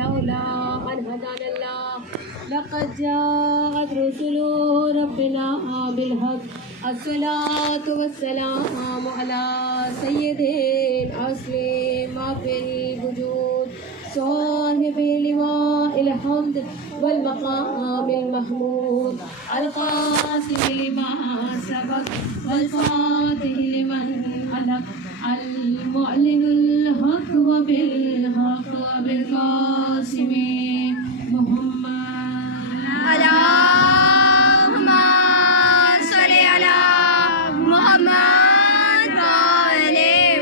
لولا أن هدانا الله لقد جاءت رسل ربنا بالحق الصلاة والسلام على سيد الأصل ما في الوجود صاحب لواء الحمد والمقام المحمود القاسم لما سبق والفاتح لمن علق المعلن الحق وبالحق بالقاسم محمد اللهم صل على محمد وآل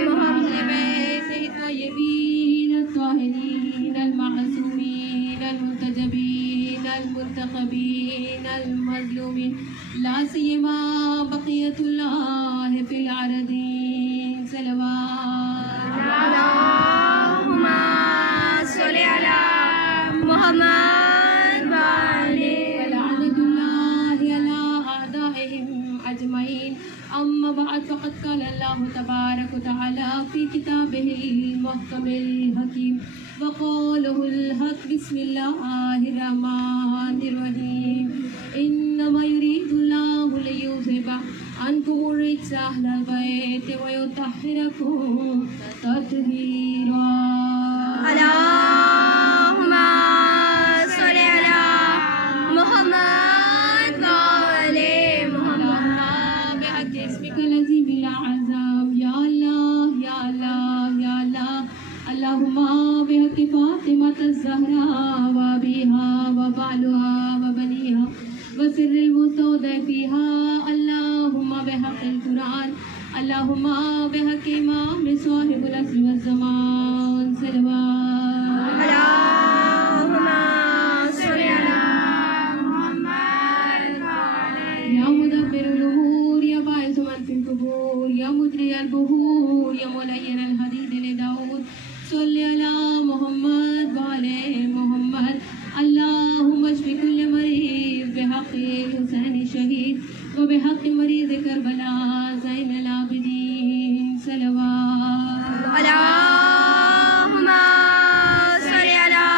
محمد الطيبين الطاهرين المعصومين المنتجبين المنتخبين المظلومين لا سيما بقية الله في الأرضين صلوات اللهم صل على محمد وآل ولعنة الله على أعدائهم أجمعين أما بعد فقد قال الله تبارك وتعالى في كتابه المحكم الحكيم وقوله الحق بسم الله الرحمن الرحيم إنما يريد الله ليذهب عنكم الرجس أهل البيت ويطهركم تطهيرا اللهم صل على محمد وآل محمد بحق اسمك العظيم الأعظم يا الله يا الله يا الله اللهم بحق فاطمة الزهراء وأبيها وبعلها وبنيها وسر المستودع فيها اللهم بحق القرآن اللهم بحق إمام صاحب العصر والزمان صلوات اللهم صل على محمد وآل يا مدبر الأمور يا باعث من في القبور يا مجري البهور يا ملين الحديد لداود صل على محمد وآل محمد اللهم اشف كل مريض بحق حسين الشهيد وبحق مريض كربلاء زين العابدين صلوات اللهم صل على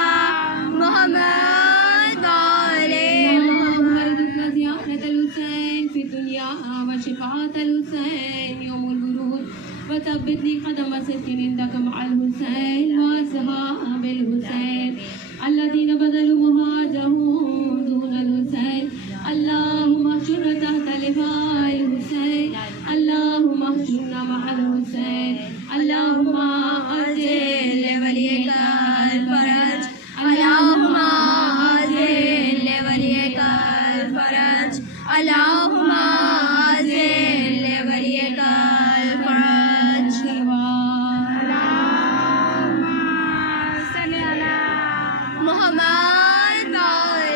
محمد وآل اللهم ارزقنا زيارة الحسين في الدنيا وشفاعة الحسين يوم الورود وثبت لي قدم صدق عندك مع الحسين وأصحاب الحسين الذين بذلوا مهاجهم دون الحسين اللهم احشرنا تحت لواء الحسين اللهم احشرنا مع الحسين اللهم أجل لوليك الفرج اللهم أجل لوليك الفرج اللهم أجل لوليك الفرج اللهم صل على محمد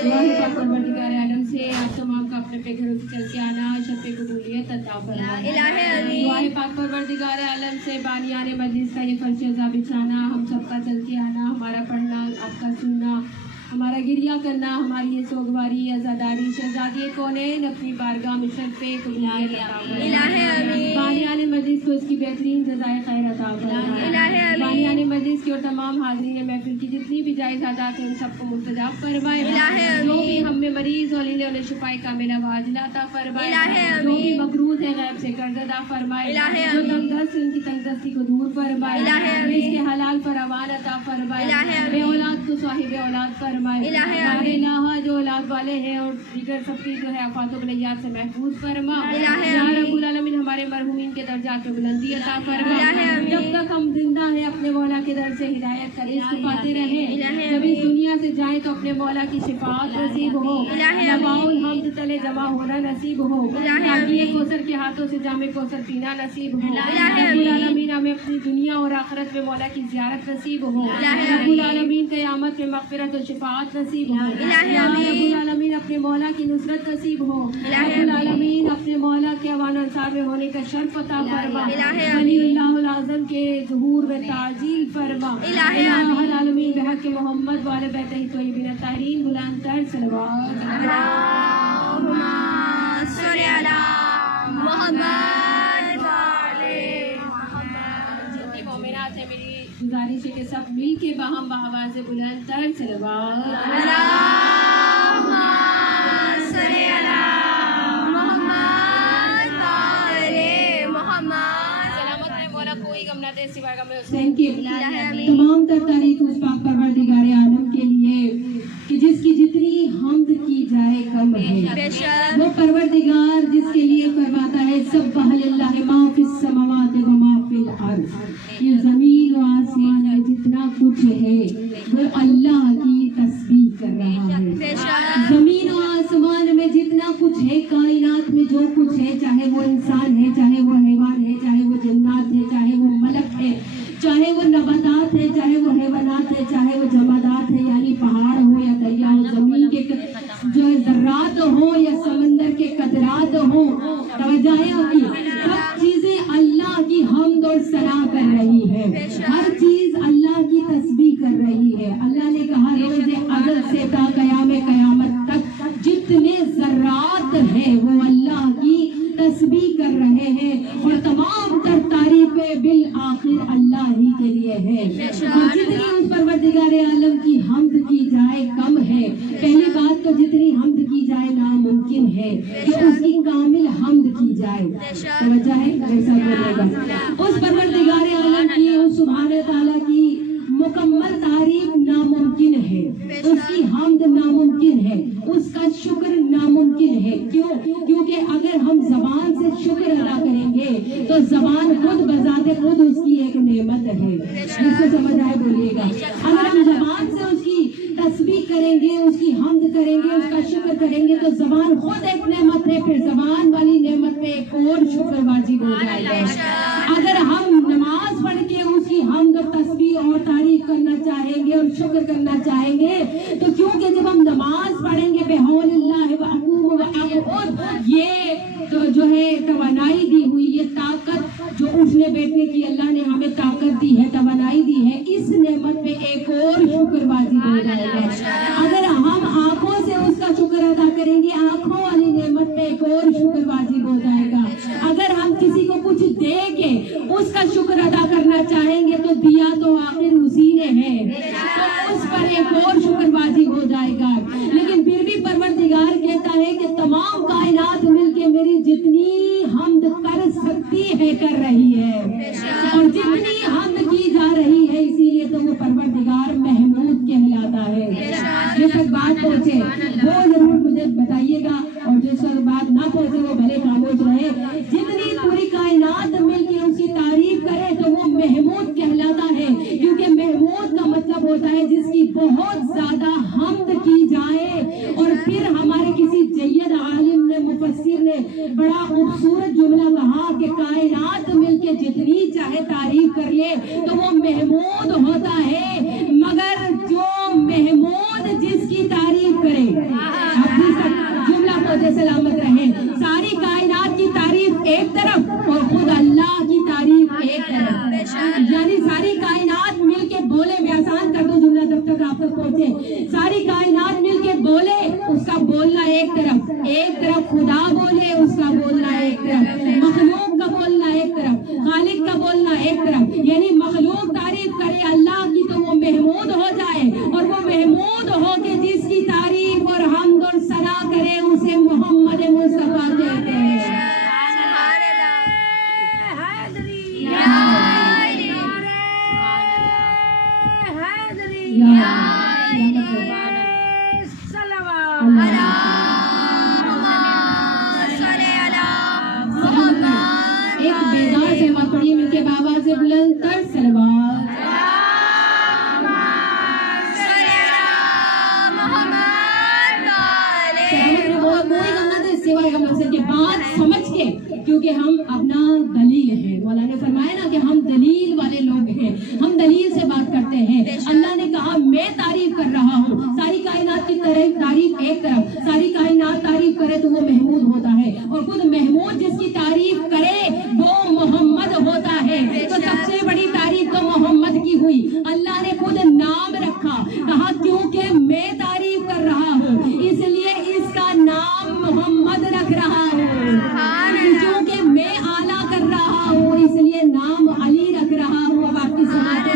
وآل परवरदिगार आलम से आप तमाम का अपने पे घरों से चल के आना शब पे कबूलियत अता फरमाए इलाहे आमीन। दुआ है पाक परवरदिगार आलम से बानियाने मजलिस का ये फर्श अज़ा बिछाना हम सबका चल के आना हमारा पढ़ना आपका सुनना हमारा गिरिया करना हमारी ये सोगवारी अज़ादारी शहजादी कौनैन अपनी बारगाह में शब पे कबूलियत अता फरमाए इलाहे आमीन। बानियाने मजलिस को इसकी बेहतरीन जज़ाए खैर अता फरमाए इलाहे आमीन। बानियाने मजलिस की और तमाम हाज़रीन महफिल की जितनी भी जायज़ादात हैं उन सबको मुस्तजाब फरमाए इलाहे आमीन। जो भी हम में मरीज और उन्हें शिफाए कामिला वाजिला अता फरमाए इलाहे आमीन। जो भी मकरूज है गैब से कर्ज अता फरमाए इलाहे जो आमीन। तंगदस्त है उनकी तंगदस्ती को दूर फरमाए इलाहे आमीन। इसके हलाल फरावान अता फरमाए इलाहे आमीन। बे औलाद को साहिब औलाद फरमाए इलाहे आमीन। हमारे इलाहा जो औलाद वाले हैं और दीगर सबकी जो है आफातों बलियात से महफूज फरमा इलाहे या आमीन। रब्बुल आलमीन हमारे मरहूमीन के दर्जात में बुलंदी अता फरमा इलाहे आमीन। जब तक हम जिंदा हैं अपने मौला के दर से हिदायत का रिज़्क़ पाते रहे इलाहे जब इस आमीन। दुनिया से जाए तो अपने मौला की शिफात नसीब हो इलाहे आमीन। नवाउल हम्द तले जमा होना नसीब हो इलाहे ताकि ये आमीन। कोसर के हाथों से जामे कोसर पीना नसीब हो इलाहे रब्बुल आमीन। आलमीन हमें अपनी दुनिया और आखिरत में मौला की ज़ियारत नसीब हो इलाहे रब्बुल आमीन। आलमीन क़यामत में मग़फ़िरत और शिफाअत नसीब हो इलाहे या आमीन। रब्बुल आलमीन अपने मौला की नुसरत नसीब हो इलाहे रब्बुल आमीन। आलमीन अपने मौला के अवान अंसार में होने का शर्फ अता फरमा इलाहे आमीन। वलीउल्लाहुल आज़म के ज़ुहूर में ताजील फरमा इलाहे आमीन। इलाहुल आलमीन बहक़ मोहम्मद वाले बैतही तोय्यबीन ताहीरीन बुलंद तर सलवात اللهم صل على محمد وآل محمد जितनी मोमिनात है मेरी गुजारिश है कि सब मिल के बाहम आवाज़ बुलंद तर सलवात अल्लाहुम्मा सल्ली अला मोहम्मद वाले मोहम्मद। सलामत में मौला कोई गम ना दे सिवाय गम हुसैन की तमाम तर तारीफ उस पाक परवरदिगार आलम के लिए कि जिसकी जितनी हमद की जाए कम है। बेशक वो परवरदिगार जिसके लिए फरमाता है सब्बह लिल्लाहि मा फिस समावाति व मा फिल अर्ज़। ये जमीन और आसमान में जितना कुछ है वो अल्लाह की तस्बीह कर रहा है। बेशक जमीन और आसमान में जितना कुछ है, कायनात में जो कुछ है, चाहे वो इंसान है, चाहे वो हैवान है, चाहे वो जन्नात है, चाहे वो मलक है, चाहे वो नबातात है, चाहे वो हैवानात है, चाहे वो जमादात है, यानी पहाड़ हो या दरिया हो, जमीन के जो जर्रात हो या समंदर के कतरात हो, तवज्जो होगी, सब चीजें अल्लाह की हमद और सना कर रही है। हर चीज अल्लाह की तस्बीह कर रही है। अल्लाह ने कहा रोज़े अज़ल से ता क़यामे क़यामत तक जितने जर्रात है वो अल्लाह की तस्बीह कर रहे हैं और तमाम तर तारीफें बिल आखिर अल्लाह ही के लिए है। और जितनी उस परवरदिगार आलम की हमद की जाए कम है। पहली बात तो जितनी हमद की जाए नामुमकिन है कि उसकी कामिल हमद की जाए। तो वजह है ऐसा बोलेगा उस परवरदिगार आलम की, उस सुभान ताला की मुकम्मल तारीफ नामुमकिन है, उसकी हमद नामुमकिन है, उसका शुक्र नामुमकिन है। क्यों? क्योंकि अगर हम जबान से शुक्र अदा करेंगे तो जबान खुद बजाते खुद उसकी एक नेमत है। जिसको समझ आए बोलिएगा। अगर हम जबान से उसकी तस्बीह करेंगे, उसकी हमद करेंगे, उसका शुक्र करेंगे तो जबान खुद एक नेमत है, फिर जबान वाली नेमत पे एक और शुक्र वाजिब हो जाएगा। अगर हम नमाज पढ़ के उसकी हमद और तस्बीह और तारीफ करना चाहेंगे और शुक्र करना चाहेंगे तो क्योंकि जब हम नमाज पढ़ेंगे बेहौलिल्लाह व अक़ूम व अक़उद, ये तो जो है तवानाई दी हुई, ये ताकत जो उठने बैठने की अल्लाह ने हमें ताकत दी है, तवानाई दी है, इस नेमत पे एक और शुक्र वाजिब हो जाएगा। अगर हम आंखों से उसका शुक्र अदा करेंगे, आंखों वाली नेमत पे एक और शुक्र वाजिब हो जाएगा। अगर हम किसी को कुछ दे के उसका शुक्र अदा करना चाहेंगे तो दिया तो आखिर उसी ने है, तो उस पर एक और शुक्र वाजिब हो जाएगा। लेकिन फिर भी परवरदिगार कहता है कि तमाम कायनात मिलके मेरी जितनी हमद कर सकती है कर रही है और जितनी हमद की जा रही है, इसीलिए तो वो परवरदिगार महमूद कहलाता है। जिस तक बात पहुँचे वो जरूर मुझे बताइएगा और जिस तक बात ना पहुँचे वो भले खामोश रहे। जितनी पूरी कायनात मिलके उसकी तारीफ करे तो वो महमूद कहलाता है, क्योंकि महमूद का मतलब होता है जिसकी बहुत ज्यादा हमद की जाए। और फिर हमारे किसी जय्यद आलिम ने, मुफस्सिर ने बड़ा खूबसूरत जुमला कहा कि कायनात मिलके जितनी चाहे तारीफ कर ले तो वो महमूद होता है, मगर जो महमूद जिसकी तारीफ करे। अभी तक जुमला पहुंचे सलामत रहे। सारी कायनात की तारीफ एक तरफ और खुद अल्लाह की तारीफ एक तरफ, यानी सारी कायनात मिलके बोले, मैं आसान कर दूं जुमला जब तक आप तक पहुंचे। सारी कायनात मिलके बोले, उसका बोलना एक तरफ खुदा बोले, उसका बोलना एक तरफ, मखलूक का बोलना एक तरफ, खालिक का बोलना एक तरफ। यानी मखलूक तारीफ करे अल्लाह की तो वो महमूद हो जाए, और वो महमूद हो के जिसकी तारीफ और हमद और सना करे उसे मोहम्मद मुस्तफा कहते हैं। एक बेदार से मत पढ़िए मिलके बाबा से बुलंद कर सलवात। सिवाय का मकसद के बात समझ के, क्योंकि हम अपना दलील है, मौलाना ने फरमाया ना कि हम दलील वाले लोग हैं, हम दलील से बात करते हैं। अल्लाह ने कहा मैं तारीफ कर रहा हूँ, सारी कायनात की तारीफ एक तरफ, सारी कायनात तारीफ करे तो वो महमूद होता है, और खुद महमूद जिसकी तारीफ करे वो मोहम्मद होता है। तो सबसे बड़ी तारीफ तो मोहम्मद की हुई। अल्लाह ने खुद नाम रखा, कहा क्योंकि मैं तारीफ कर रहा हूँ इसलिए इसका नाम मोहम्मद रख रहा हूँ, क्योंकि मैं आला कर रहा हूँ इसलिए नाम अली रख रहा हूँ। अब आपकी समाज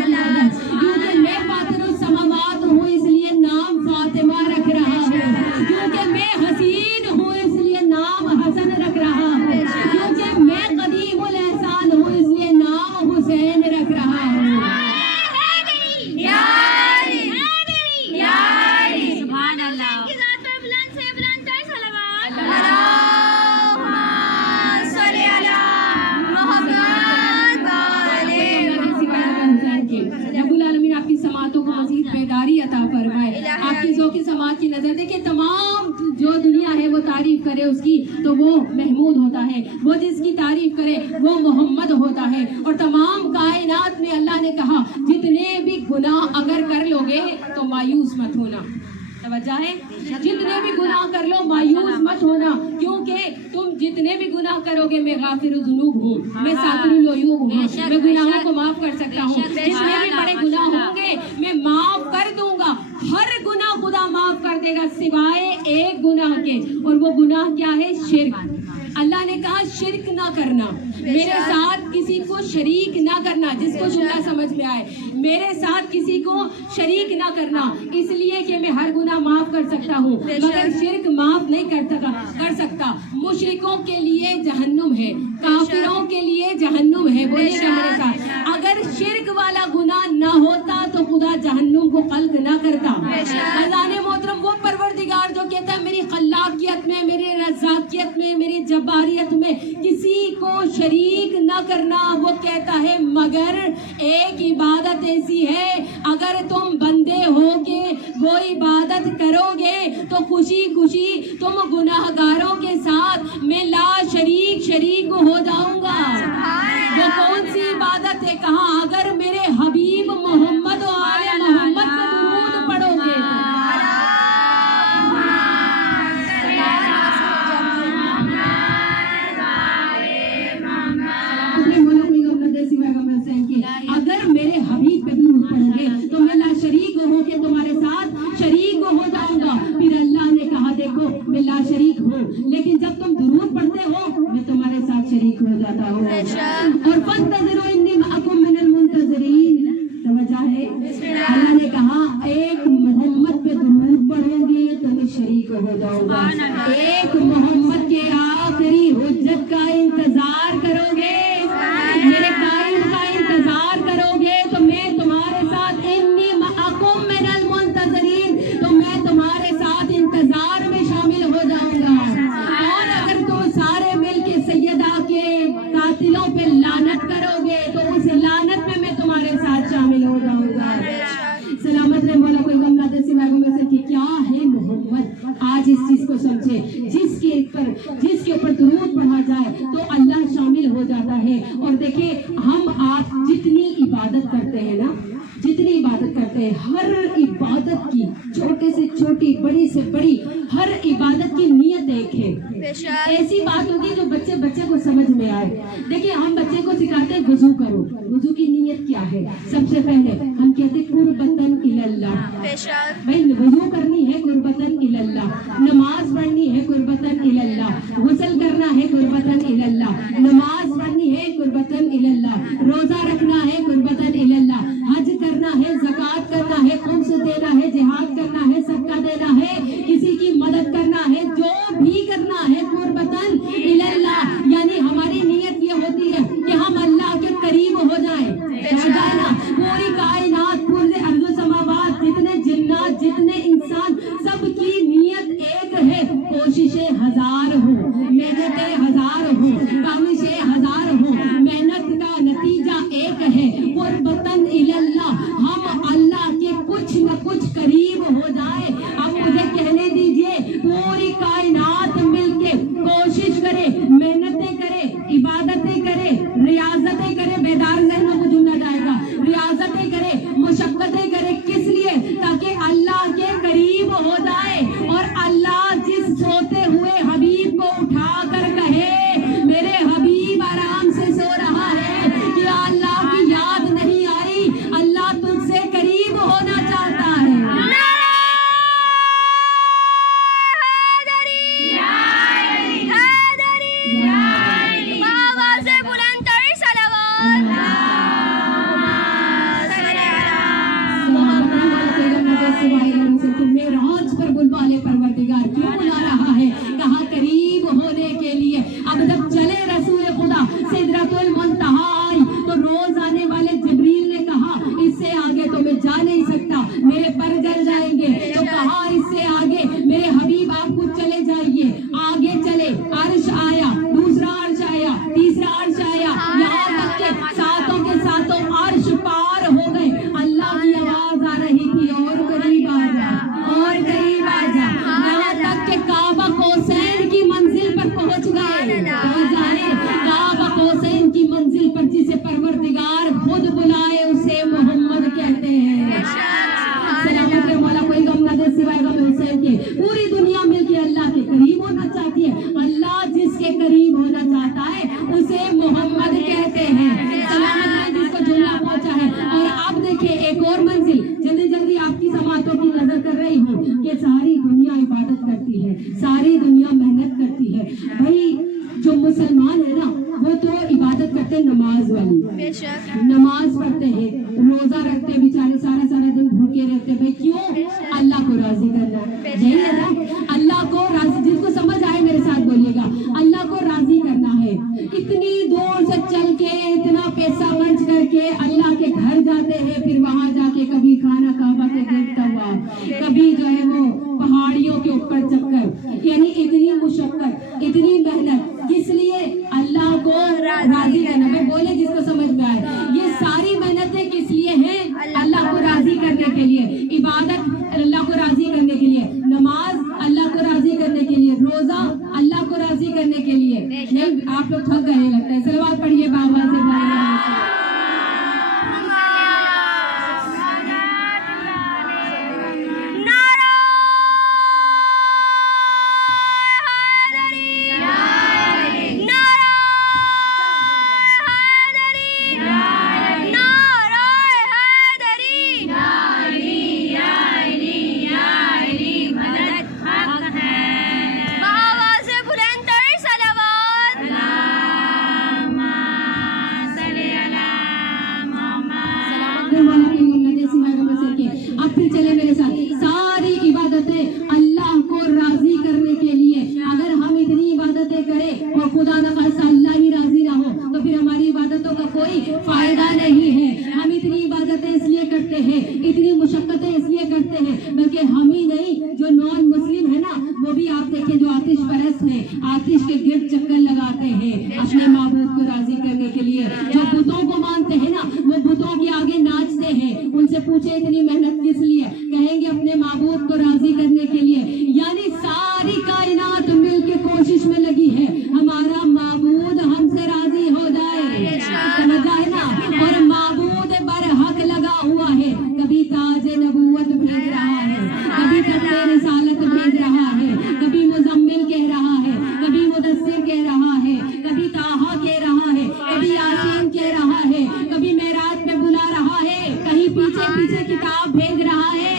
बेदारी अता फरमाए। आपकी ज़ौक़ समात की नज़र देखिए, तमाम जो दुनिया है वो तारीफ करे उसकी तो वो महमूद होता है, वो जिसकी तारीफ करे वो मोहम्मद होता है। और तमाम कायनात में अल्लाह ने कहा जितने भी गुनाह अगर कर लोगे तो मायूस मत होना। तवज्जो है, जितने भी गुनाह कर लो मायूस मत होना, क्योंकि तुम जितने भी गुनाह करोगे मैं गाफिरुल ज़ुनूब हूँ, मैं सातिरुल उयूब हूँ, मैं गुनाहों को माफ कर सकता हूँ। जितने भी बड़े गुनाह होंगे मैं माफ कर दूंगा, हर गुनाह खुदा माफ कर देगा सिवाय एक गुनाह के, और वो गुनाह क्या है? शिर्क। अल्लाह ने कहा शिर्क ना करना, मेरे साथ किसी को शरीक ना करना। जिसको जुमला समझ में आए, मेरे साथ किसी को शरीक ना करना, इसलिए कि मैं हर गुनाह माफ कर सकता हूँ मगर शिर्क माफ नहीं कर सकता। मुशरिकों के लिए जहन्नुम है, काफिरों के लिए जहन्नुम है। बोलिएगा मेरे साथ, अगर शिर्क वाला गुनाह ना होता तो खुदा जहन्नुम को खल्क ना करता। अज़ान मोहतरम, वो परवरदिगार जो कहता है मेरी खल्लाकियत में, मेरी रज़ाकियत में, मेरी जब्बारियत में किसी को शरीक न करना, वो कहता है मगर एक इबादत ऐसी है अगर तुम बंदे होगे वो इबादत करोगे तो खुशी खुशी तुम गुनाहगारों के साथ मैं ला शरीक हो जाऊंगा। वो कौन सी इबादत है? कहा अगर मेरे हबीब मोहम्मद और आले मोहम्मद पे दुरूद पढ़ोगे। अगर मेरे हबीब पे दुरूद पढ़ोगे तो मैं ला शरीक होके तुम्हारे साथ शरीक हो जाऊंगा। फिर अल्लाह ने कहा देखो मैं ला शरीक हूँ, लेकिन जब तुम दुरूद पढ़ते हो मैं तुम्हारे साथ शरीक हो जाता हूँ। और फंतज़िरू इन्नी मअकुम मिनल मुंतज़िरीन। समझा है? अल्लाह ने कहा एक मोहम्मद पे दुरूद पढ़ोगे तो मैं शरीक हो जाऊंगा। एक मोहम्मद के आखिरी हुज्जत का इंतजार करोगे, मेरे कायम का इंतजार करोगे तो मैं तुम्हारे साथ इन्नी मअकुम मिनल मुंतज़िरीन, तो मैं तुम्हारे साथ इंतजार में शामिल हो जाऊंगा। और अगर तुम सारे मिल के सैयदा के कातिलों पे लानत करोगे तो उस लानत में मैं तुम्हारे साथ शामिल हो जाऊंगा। सलामत रहे मौला, कोई गम ना दे सिवाय में से कि क्या है मोहम्मद। आज इस चीज को समझे, जिसके ऊपर दुरूद पढ़ा जाए तो अल्लाह शामिल हो जाता है। और देखिए हम आप जितनी इबादत करते हैं ना, जितनी इबादत करते हैं, हर इबादत की छोटे से छोटी बड़ी से बड़ी हर इबादत की नीयत एक है। ऐसी बात होगी जो बच्चे को समझ में आए। देखिए हम बच्चे को सिखाते हैं वजू करो, वजू की नीयत क्या है? सबसे पहले हम कहते हैं कुर्बतन इलल्लाह। भाई वजू करनी है कुर्बतन इलल्लाह, नमाज पढ़नी है कुर्बतन इलल्लाह, गुस्ल करना है कुर्बतन इलल्लाह, नमाज पढ़नी है कुर्बतन इलल्लाह, रोजा रखना है कुर्बतन इलल्लाह, हज करना है, ज़कात करना है, खुम्स देना है, जिहाद करना है, सदका देना है, किसी की मदद करना है, जो भी करना है कुर्बतन इलल्लाह। यानी हमारी नीयत ये होती है कि हम अल्लाह के करीब हो जाए ना। पूरी कायनात, पूरे अर्ज़ समावात, जितने जिन्नात, जितने इंसान, सबकी नीयत एक है। कोशिशें हजार हो, मेहनतें हजार हो, काविशें हजार हो, मेहनत का नतीजा एक है कुर्बतन इलल्लाह। हम अल्लाह के कुछ न कुछ करीब हो जाए। अब मुझे सलामत मौला कोई गम न दे सिवाय गम हुसैन के। पूरी दुनिया मिलके अल्लाह के करीब होना चाहती है। अल्लाह जिसके करीब होना चाहता है उसे मोहम्मद कहते हैं। सलामत रहे जिसको जुमला पहुंचा है। और आप देखिए एक और मंजिल, जल्दी जल्दी आपकी समातों की नजर कर रही हूँ कि सारी दुनिया इबादत करती है, सारी दुनिया मेहनत करती है। भाई जो मुसलमान है ना वो तो इबादत करते हैं नमाज वाली, नमाज पढ़ते हैं, रोजा रखते हैं, बेचारे सारा सारा दिन भूखे रहते हैं। भाई क्यों? अल्लाह को राजी करना, यही है ना। अल्लाह को राजी, जिसको समझ आए मेरे साथ बोलिएगा, अल्लाह को राजी करना है। इतनी दूर से चल के इतना पैसा खर्च करके अल्लाह के घर जाते हैं, फिर वहां जाके कभी खाना काबा के गिरता हुआ, कभी जो है वो पहाड़ियों के ऊपर चक्कर, यानी इतनी मुशक्कत, इतनी मेहनत, किस लिए? अल्लाह को राजी करना। मैं बोले जिसको समझ में आए, ये सारी मेहनतें किस लिए हैं? अल्लाह को राजी करने के लिए। इबादत अल्लाह को राजी करने के लिए, नमाज अल्लाह को राजी करने के लिए, रोजा अल्लाह को राजी करने के लिए। नहीं, आप लोग थक गए लगता है। सलवात पढ़िए बाबा से। अब फिर चले मेरे साथ, सारी इबादतें अल्लाह को राजी करने के लिए। अगर हम इतनी इबादतें करें और खुदा न खास्ता अल्लाह भी राजी ना हो तो फिर हमारी इबादतों का कोई फायदा नहीं है। हम इतनी इबादतें इसलिए करते हैं, इतनी मुशक्कतें इसलिए करते हैं, बल्कि हम ही नहीं, जो नॉन मुस्लिम है ना वो भी आप देखें, जो आतिश परस्त है, आतिश के गिर्द चक्कर लगाते हैं अपने माबूद को राजी करने के लिए। जो बुतों को मानते हैं ना वो बुतों के आगे नाचते हैं। उनसे पूछे इतनी मेहनत किस लिए? कहेंगे अपने माबूद को राजी करने के लिए। यानी सारी कायनात मिलके कोशिश में लगी है हमारा माबूद हमसे राजी हो जाए, समझ आए ना। और माबूद बरहक लगा हुआ है, कभी ताज नबूवत भेज रहा है, कभी तख्ते रिसालत भेज रहा है, कभी मुजम्मिल कह रहा है, कभी मुदस्सिर कह रहा है, कभी ताहा कह रहा है, कभी यासीन कह रहा है, कभी मेराज पे बुला रहा है, कहीं पीछे पीछे किताब भेज रहा है,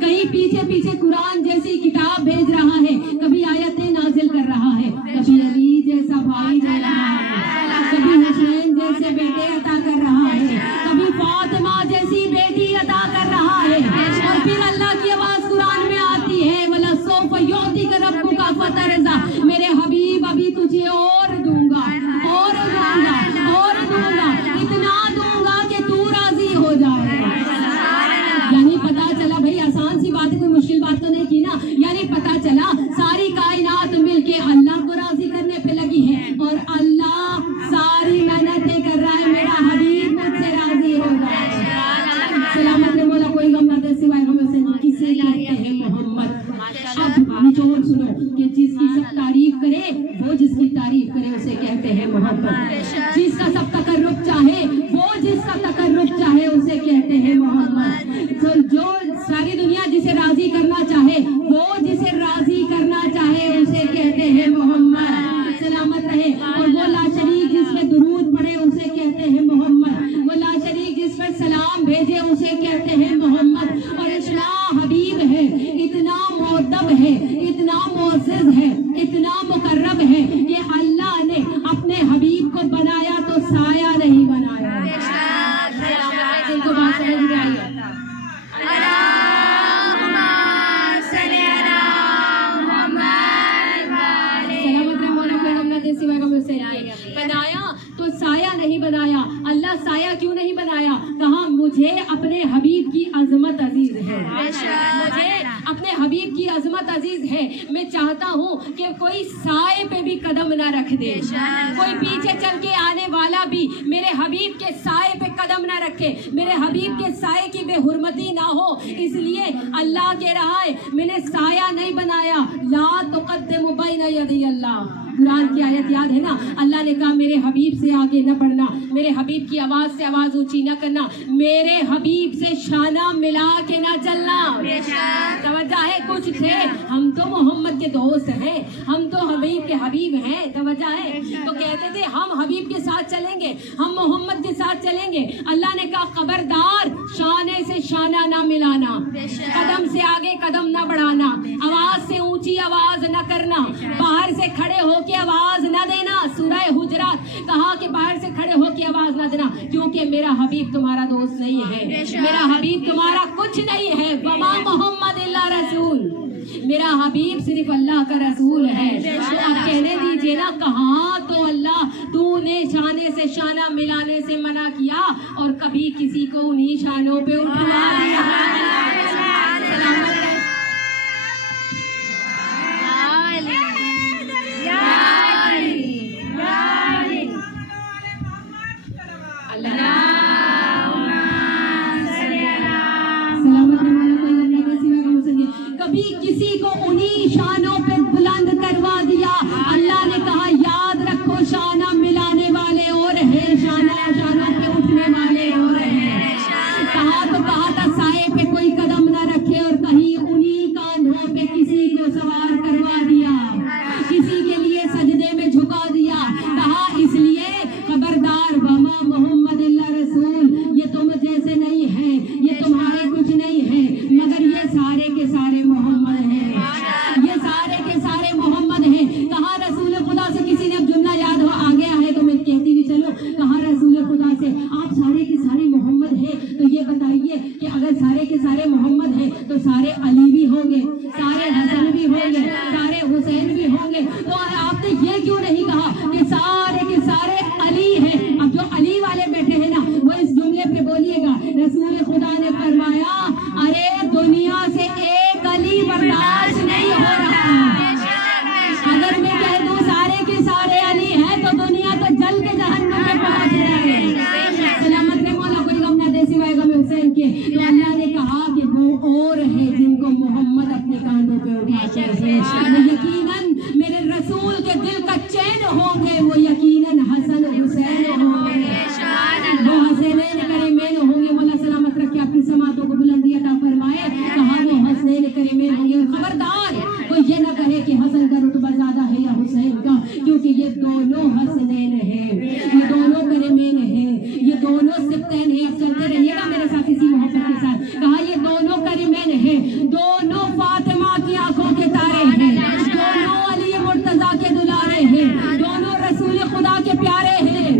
कहीं पीछे पीछे कुरान जैसी किताब भेज रहा है, कभी आयतें नाजिल कर रहा है, कभी अली जैसा भाई दे रहा है, कभी हुसैन जैसे बेटे अता कर रहा है, कभी फातिमा जैसी बेटी अता कर रहा है। और फिर अल्लाह की आवाज कुरान में आती है, वला सौफ युअतिका रब्बुका फतरज़ा, मेरे हबीब अभी तुझे और दूंगा, और दूंगा, और दूंगा, इतना दूंगा कि तू राजी हो जाए। यानी पता चला भाई, आसान सी बात है, कोई मुश्किल बात तो नहीं की ना। यानी पता चला सारी कायनात मिलके अल्लाह को राजी करने पे लगी है और अल्लाह सारी मेहनतें कर रहा है, मेरा हबीब मुझसे राजी हो जाए। सलामत रहे मौला कोई गम न दे सिवाय गम हुसैन के। किसे कहते हैं मोहम्मद? अब निचोड़ सुनो कि जिसकी सब तारीफ करे, वो जिसकी तारीफ करे उसे कहते हैं मोहम्मद। जिसका सब तकर्रुब चाहे, वो जिसका तकर्रुब चाहे उसे कहते हैं मोहम्मद। तो जो सारी दुनिया जिसे राजी करना चाहे, वो जिसे राजी करना चाहे उसे कहते हैं मोहम्मद। सलामत रहे। और वो लाशरीक जिस पे दुरूद पढ़े उसे कहते हैं मोहम्मद। वो लाशरीक जिस पर सलाम भेजे उसे कहते हैं मोहम्मद। और इतना हबीब है, इतना मुअद्दब है, इतना मुअज़्ज़ज़ है, इतना मुकर्रम है कि अल्लाह ने अपने हबीब को बनाया तो साया नहीं बनाया। इनको बात समझ में आई है? बनाया तो साया नहीं बनाया। अल्लाह साया क्यों नहीं बनाया? कहा मुझे अपने हबीब की अजमत अजीज है, मुझे अपने हबीब की अजमत अजीज है। मैं चाहता हूँ कि कोई साए पे भी कदम ना रख दे, कोई पीछे चल के आने वाला भी मेरे हबीब के साए पे कदम ना रखे, मेरे हबीब के साए की बेहुरमती ना हो। इसलिए अल्लाह कह रहा है मैंने साया नहीं बनाया, ला तुक़द्दिमू बैना यदै अल्लाह, कुरान की आयत याद है ना, अल्लाह ने कहा मेरे हबीब से आगे न बढ़ना, मेरे हबीब की आवाज से आवाज ऊंची न करना, मेरे हबीब से शाना मिला के ना चलना। तवज्जो है, कुछ थे हम तो मोहम्मद के दोस्त हैं, हम तो हबीब के हबीब हैं, तवज्जो है, तो कहते थे हम हबीब के साथ चलेंगे, हम मोहम्मद के साथ चलेंगे। अल्लाह ने कहा खबरदार शाने से शाना ना मिलाना, कदम से आगे कदम ना बढ़ाना, आवाज से ऊंची आवाज न करना, बाहर से खड़े होके आवाज न देना। सूरह हुजरात कहा कि बाहर से खड़े होके आवाज न देना, क्योंकि मेरा हबीब तुम्हारा दोस्त नहीं है, मेरा हबीब तुम्हारा कुछ नहीं है। वमा मोहम्मद इल्ला रसूल, मेरा हबीब सिर्फ अल्लाह का रसूल है। तो आप कहने दीजिए ना, कहाँ तो अल्लाह तूने शाने से शाना मिलाने से मना किया और कभी किसी को उन्हीं शानों पे उठा दिया। सलामत रहे। कभी किसी को उन्हीं शानों पे बुलंद करवा दिया। अल्लाह ने कहा याद रखो शाना मिलाने वाले और है, शानों पे उठने वाले और है। कहा था साए पे कोई कदम ना रखे और कहीं उन्हीं कांधों पे किसी को सवार करवा दिया, किसी के लिए सजदे में झुका दिया। कहा इसलिए खबरदार वमा मोहम्मद इल्ला रसूल, ये तुम जैसे नहीं है, ये तुम्हारे कुछ नहीं है, मगर ये सारे के सारे मोहम्मद हैं, ये सारे के सारे मोहम्मद हैं। कहा रसूल खुदा से, किसी ने अब जुमला याद हो आ गया है तो मैं कहती भी चलो, कहा रसूल खुदा से आप सारे के सारे मोहम्मद हैं, तो ये बताइए कि अगर सारे के सारे मोहम्मद हैं तो सारे अली भी होंगे, सारे हसन भी होंगे, सारे हुसैन भी होंगे, तो आपने ये क्यों नहीं कहा कि सारे के सारे अली हैं? अब जो अली वाले बैठे हैं ना, वो इस जुमले पे बोलिएगा, रसूल खुदा ने फरमाया अरे दुनिया से एक अली बर्दाश्त नहीं हो रहा। अगर मैं कह दूं सारे के सारे अली हैं तो दुनिया तो जल के जहन्नम में पहुंच जाए। सलामत रहे मौला, कोई गम ना दे सिवाय गम हुसैन के। तो अल्लाह ने कहा कि वो और है जिनको मोहम्मद अपने कांधों पे उठाते हैं, यकीनन मेरे रसूल के दिल का चैन होंगे, वो यकीनन हसन हुसैन होंगे, वो हसनैन करीमैन होंगे। मौला सलामत रखे, आपकी समातों को बुलंदी अता फरमाए। कहा वो हसनैन करीमैन होंगे। और खबरदार कोई ये ना कहे कि हसन का रुतबा ज्यादा है या हुसैन का, क्योंकि ये दोनों हसनैन हैं, ये दोनों करीमैन हैं, ये दोनों सिब्तैन हैं। अब चलते रहिएगा मेरे साथ इसी मोहब्बत के साथ। कहा ये दोनों करीमैन हैं, दोनों फातिमा की आंखों के तारे हैं, दोनों अली मुर्तजा के दुलारे हैं, दोनों रसूल खुदा के प्यारे हैं।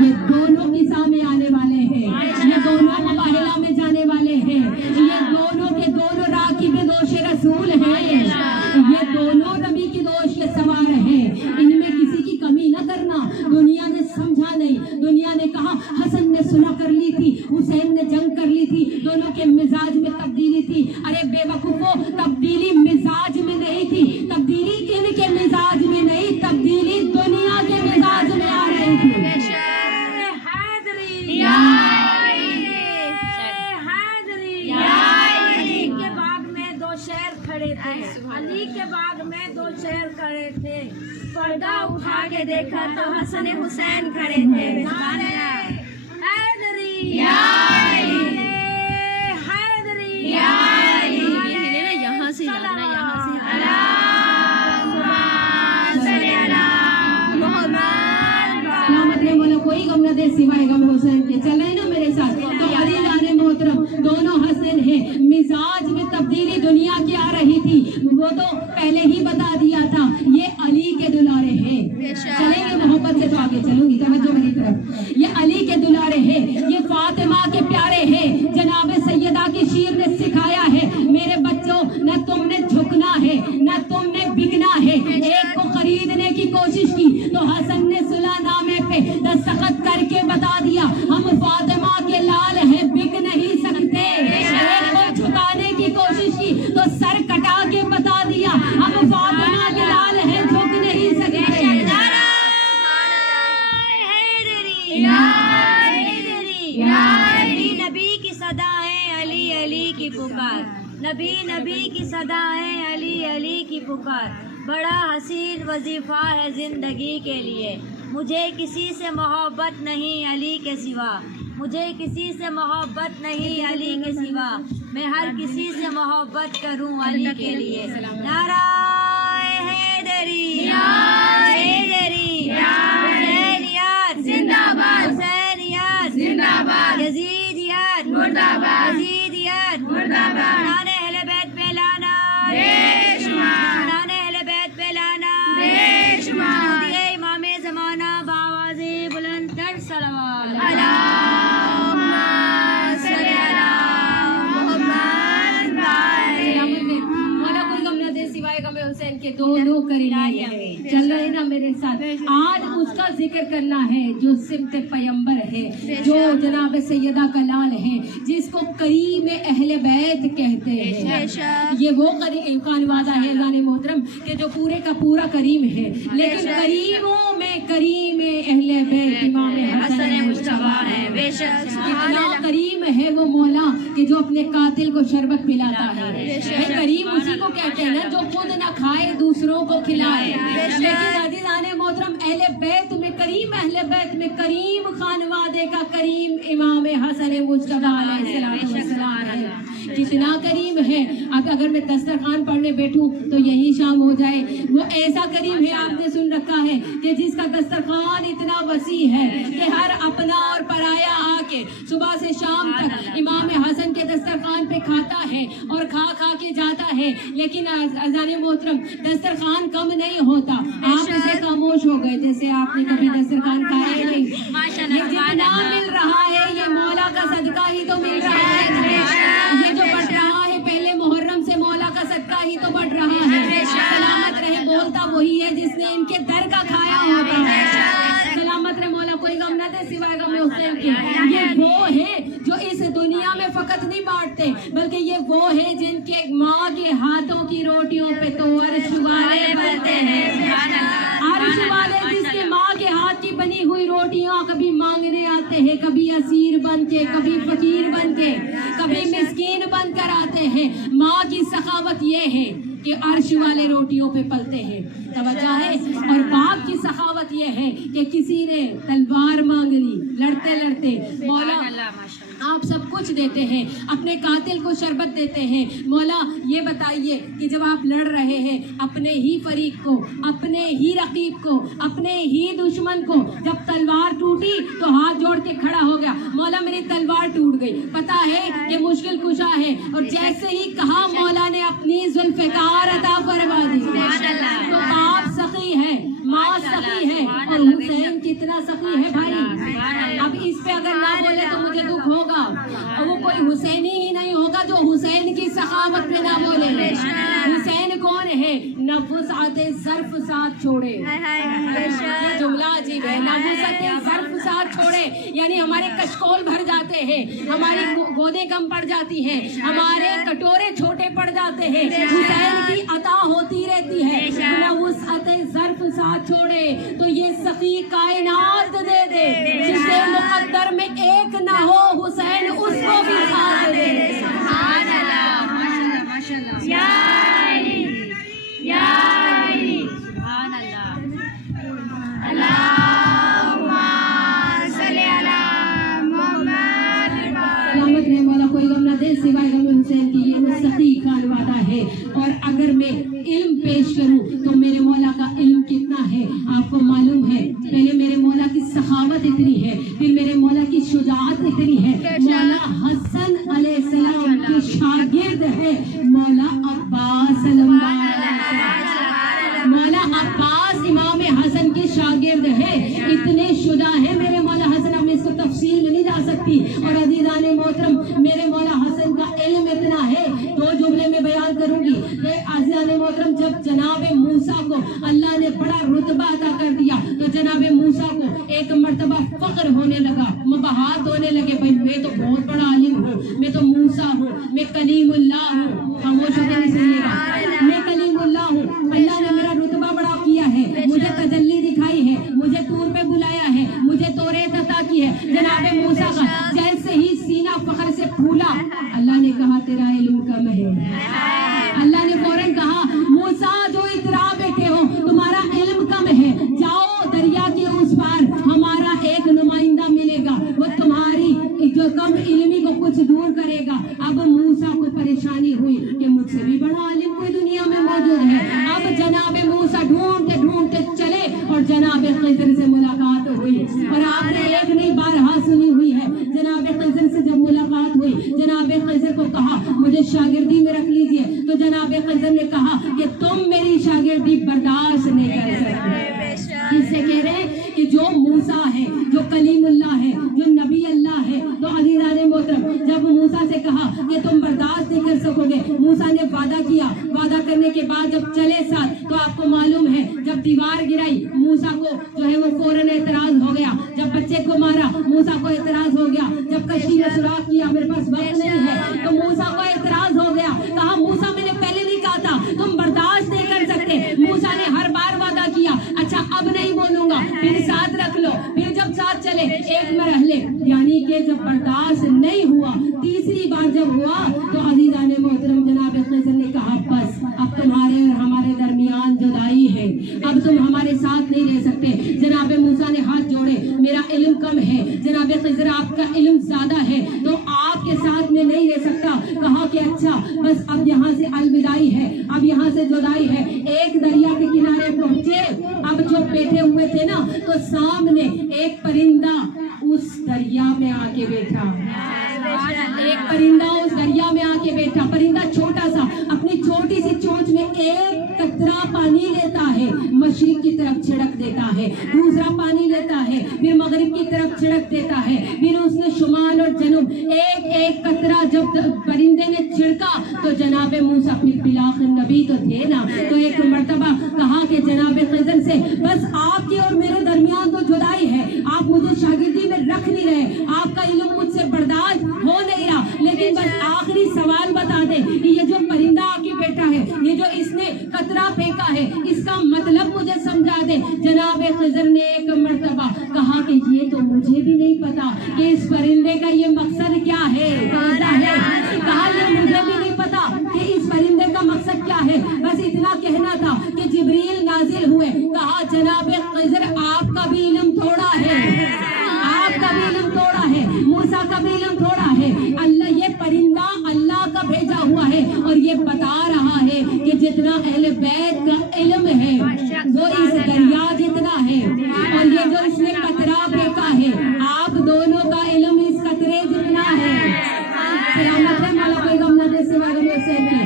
ये दोनों ईसा में आने वाले हैं, ये दोनों मुबाहिला में जाने वाले हैं, ये दोनों के दोनों राकिब दोष रसूल हैं, ये दोनों नबी की दोष के सवार हैं। इनमें किसी की कमी न करना। दुनिया ने समझा नहीं, दुनिया ने कहा हसन ने सुलह कर ली थी, हुसैन ने जंग कर ली थी, दोनों के मिजाज में तब्दीली थी। अरे बेवकूफो, तब्दीली मिजाज में नहीं थी, तब्दीली इनके मिजाज में नहीं, तब्दीली दुनिया के मिजाज में आ रही थी। अली के बाग में दो शेर खड़े थे, पर्दा उठा के देखा तो हसन हुसैन खड़े थे। हैदरी यहाँ से कोई गम न दे सिवाय गम हुसैन के। चले ना मेरे साथ। तो अली जाने मोहतरम दोनों हसन हैं, मिजाज में तब्दीली दुनिया की आ रही थी, वो तो पहले ही बता दिया था, ये अली के दुलारे हैं। चलेंगे मोहब्बत से तो आगे चलूंगी, तवज्जो मेरी तरफ। ये अली के दुलारे हैं, ये फातिमा के प्यारे हैं। जनाब सैयदा की शीर ने सिखाया है, मेरे बच्चों न तुमने झुकना है न तुमने बिकना है। एक को खरीदने की कोशिश की तो हसन ने सुलहनामे पे दस्तखत करके बता दिया हम फातिमा के लाल हैं, बिक नहीं सकते। एक को झुकाने की कोशिश की तो सर कटा के बता दिया हम फातिमा के लाल हैं, झुक नहीं सकते। नबी की सदा है अली अली की पुकार, नबी नबी की सदा है अली अली की पुकार। बड़ा हसीन वजीफ़ा है ज़िंदगी के लिए, मुझे किसी से मोहब्बत नहीं अली के सिवा, मुझे किसी से मोहब्बत नहीं अली के सिवा, मैं हर किसी से मोहब्बत करूं अली के लिए। नाराए हैदरी हैदरी, हुसैनियत जिंदाबाद, हुसैनियत जिंदाबाद, यजीदियत मुर्दाबाद, यजीदियत मुर्दाबाद, नाने अहले बैत पे लाना बेशुमार, नाने अहले बैत पे लाना बेशुमार, दिए इमामे ज़माना बावाज़े बुलंद तर सलावत अल्लाहुम्मा सल्ली अला मुहम्मद मौला कोई गम न दे सिवाय गम हुसैन के दो लोग करीने चल रहे ना मेरे साथ। आज उसका जिक्र करना है जो सिमत पैगंबर है, जो जनाब सैयदा का लाल है, जिसको करीम अहले बैत कहते हैं। ये वो खानवादा है जाने मोहतरम के जो पूरे का पूरा करीम है, लेकिन करीमों में करीम अहले बैत इमाम हसन मुज्तबा है। कितना करीम है वो मौला कि जो अपने कातिल को शरबत पिलाता है। भाई करीम उसी को कहते हैं ना जो खुद ना खाए दूसरों को खिलाए। लेकिन अज़ीज़ाने मोहतरम अहले बैत में करीम, अहले बैत में करीम खानवादे का करीम इमाम हसन मुज्तबा अलैहिस्सलाम है। कितना करीम है। अब अगर मैं दस्तरखान पढ़ने बैठूं तो यही शाम हो जाए। वो ऐसा करीम है, आपने सुन रखा है कि जिसका दस्तरखान इतना वसी है कि हर अपना और पराया आके सुबह से शाम तक इमाम हसन के दस्तरखान पे खाता है और खा खा के जाता है। लेकिन अज़ाने मोहतरम दस्तरखान कम नहीं होता, आप इसे खामोश हो गए जैसे आपने कभी दस्तरखान खाया नहीं। ये जितना मिल रहा है ये मौला का सदका ही तो मिल रहा है। ये जो बढ़ रहा है पहले मुहर्रम से मौला का सदका ही तो बढ़ रहा है। सलामत रहे बोलता वही है जिसने इनके दर का खाया होगा। सलामत रहे मौला कोई गम न दे सिवाय गम हुसैन के। ये वो है जो इस दुनिया में फकत नहीं बांटते, बल्कि ये वो है जिनके माँ के हाथों की रोटियों पे तो अर्श वाले बनते हैं। अर्श वाले जिसके माँ के हाथ की बनी हुई रोटियां कभी मांगने आते हैं, कभी असीर बन के, कभी फकीर बन के, कभी मिस्कीन बन कर आते हैं। माँ की सखावत ये है कि अर्श वाले रोटियों पे पलते हैं, तवज्जो है। और बाप की सखावत ये है कि किसी ने तलवार मांग ली, लड़ते लड़ते मौला आप सब कुछ देते हैं, अपने कातिल को शरबत देते हैं। मौला ये बताइए कि जब आप लड़ रहे हैं अपने ही फरीक को, अपने ही रकीब को, अपने ही दुश्मन को, जब तलवार टूटी तो हाथ जोड़ के खड़ा हो गया, मौला मेरी तलवार टूट गई, पता है कि मुश्किल कुशा है। और जैसे ही कहा मौला ने अपनी जुल्फ़िकार अता फरमा दी। तो बाप सखी है, माँ सखी है, और हुसैन कितना सखी है भाई। अब इस पे अगर ना बोले तो मुझे दुख होगा। और वो कोई हुसैनी ही नहीं होगा जो हुसैन की सखावत पे ना बोले। हुसैन कौन है? नफुसाते ज़र्फ साथ छोड़े। ये जुमला अजीब है, नफुसाते ज़र्फ साथ छोड़े, यानी हमारे कशकोल भर जाते हैं, हमारी गोदें कम पड़ जाती हैं, हमारे कटोरे छोटे पड़ जाते हैं। हुसैन की अता होती रहती है। नफुसाते ज़र्फ साथ छोड़े तो ये सखी कायनात दे दे, जिसे मुकद्दर में एक ना हो हुसैन उसको भी साथ दे। सुभान अल्लाह, माशाअल्लाह माशाअल्लाह, या अली या अली, सुभान अल्लाह। अल्लाहुम्मा सल्ली अला मुहम्मद। सलामत रहे मौला कोई गम ना दे सिवाय गम हुसैन की। ये वो सखी खानवादा है। और अगर मैं इल्म पेश करूं तो मेरे मौला का इल्म कितना है आपको मालूम है। पहले मेरे मौला की सखावत इतनी है, फिर मेरे मौला की शुजाअत इतनी है। मौला हसन अलैहिस्सलाम के शागिर्द है मौला अब्बास। मौला अब्बास इमाम हसन के शागिर्द है। इतने शुजा है मेरे मौला हसन, अब मैं इसको तफसील में नहीं जा सकती। और अज़ीज़ाने मोहतरम मेरे मौला हसन का इल्म इतना है, दो जुमले में बयान करूंगी। अज़ीज़ाने मोहतरम जब जनाब मूसा को अल्लाह ने बड़ा रुतबा अता कर दिया तो जनाब मूसा को एक मर्तबा फख्र होने लगा, मबहात होने लगे, भाई मैं तो बहुत बड़ा आलिम हूँ, मैं तो मूसा हूँ, मैं कलीमुल्लाह हूँ। खामोश होकर सुनिएगा, मैं कलीमुल्लाह हूँ। अल्लाह ने मेरा रुतबा बड़ा किया है, मुझे तजल्ली दिखाई है, मुझे तूर पे बुलाया है, मुझे तौरेत अता की है। जनाब मूसा का जैसे ही सीना फख्र से फूला, अल्लाह ने कहा तेरा इल्म कम है। अल्लाह ने फौरन कहा मूसा जो इतरा मुझसे भी बड़ा आलिम कोई दुनिया में मौजूद है। अब जनाब मूसा ढूंढते ढूंढते चले और जनाब खिज़र से मुलाकात हुई। और आपने एक नहीं बारहा सुनी हुई है, जनाब खिज़र से जब मुलाकात हुई, जनाब खिज़र को कहा मुझे शागिर्दी में रख लीजिए। तो जनाब खिज़र ने कहा कि तुम मेरी शागिर्दी बर्दाश्त नहीं कर सकते। इससे कह रहे हैं कि जो मूसा है, जो कलीमुल्लाह है, जो नबी अल्लाह है, तो अज़ीज़ान मोहतरम जब मूसा से कहा कि तुम बर्दाश्त नहीं कर सकोगे, मूसा ने वादा किया। वादा करने के बाद जब चले साथ, तो आपको मालूम है जब दीवार गिराई मूसा को जो है वो फौरन एतराज हो गया। जब बच्चे को मारा मूसा को एतराज हो गया। जब कश्ती में सुराख किया, मेरे पास वक्त नहीं है, तो मूसा को एतराज हो गया। कहा मूसा मैंने पहले नहीं कहा था, तुम बर्दाश्त नहीं कर सकते। मूसा ने हर बार वादा किया, अच्छा अब नहीं बोलूंगा, फिर साथ रख लो, फिर जब साथ चले एक में रह ले। यानी कि जब बर्दाश्त नहीं हुआ, तीसरी बार जब हुआ, तो अज़ीज़ान मोहतरम जनाब खिज़र ने कहा बस अब तुम्हारे और हमारे दरमियान जुदाई है, अब तुम हमारे साथ नहीं रह सकते। जनाब मूसा ने हाथ जोड़े, मेरा इल्म कम है, जनाब खिज़र आपका इल्म ज्यादा है, तो आपके साथ में नहीं रह सकता। कहा कि अच्छा बस अब यहाँ से अलविदाई है, अब यहाँ से जुदाई है। एक दरिया के किनारे पहुंचे। अब जो बैठे हुए थे ना, तो सामने एक परिंदा उस दरिया में आके बैठा। एक परिंदा उस दरिया में आके बैठा। परिंदा छोटा सा, अपनी छोटी सी चोंच में एक कतरा पानी लेता है, मशरिक की तरफ छिड़क देता है, दूसरा पानी लेता है, फिर मगरिब की तरफ छिड़क देता है, फिर उसने शुमाल और जनूब एक एक कतरा जब परिंदे ने छिड़का, तो जनाब मूसा फिर बिलाखिर नबी तो थे ना, तो एक मर्तबा कहा कि जनाब खिज़र से बस आपके और मेरे दरमियान तो जुदाई है, आप मुझे शागिर्दी में रख नहीं रहे, आपका इल्म मुझसे बर्दाश्त हो नहीं रहा, लेकिन बस आखिरी सवाल बता दे कि ये जो परिंदा आके बैठा है, ये जो इसने कतरा फेंका है, इसका मतलब मुझे समझा दे। जनाब खिज़र ने एक मर्तबा कहा कि ये तो मुझे भी नहीं पता कि इस परिंदे का ये मकसद क्या है। कहा ये मुझे भी नहीं पता कि इस परिंदे का मकसद क्या है, बस इतना कहना था कि जिब्रील नाजिल हुए। कहा जनाब खिज़र आपका भी इल्म थोड़ा है, आपका भी इल्म थोड़ा है, मूसा का भी इल्म थोड़ा है। अल्लाह ये परिंदा अल्लाह का भेजा हुआ है और ये बता रहा है कि जितना अहले बैत का इल्म है वो इस दरिया जितना है, और ये जो इसने कतरा फेंका है आप दोनों का इल्म इस कतरे जितना है। सलामत है मौला पैगम्बर ने सिवा गम हुसैन की।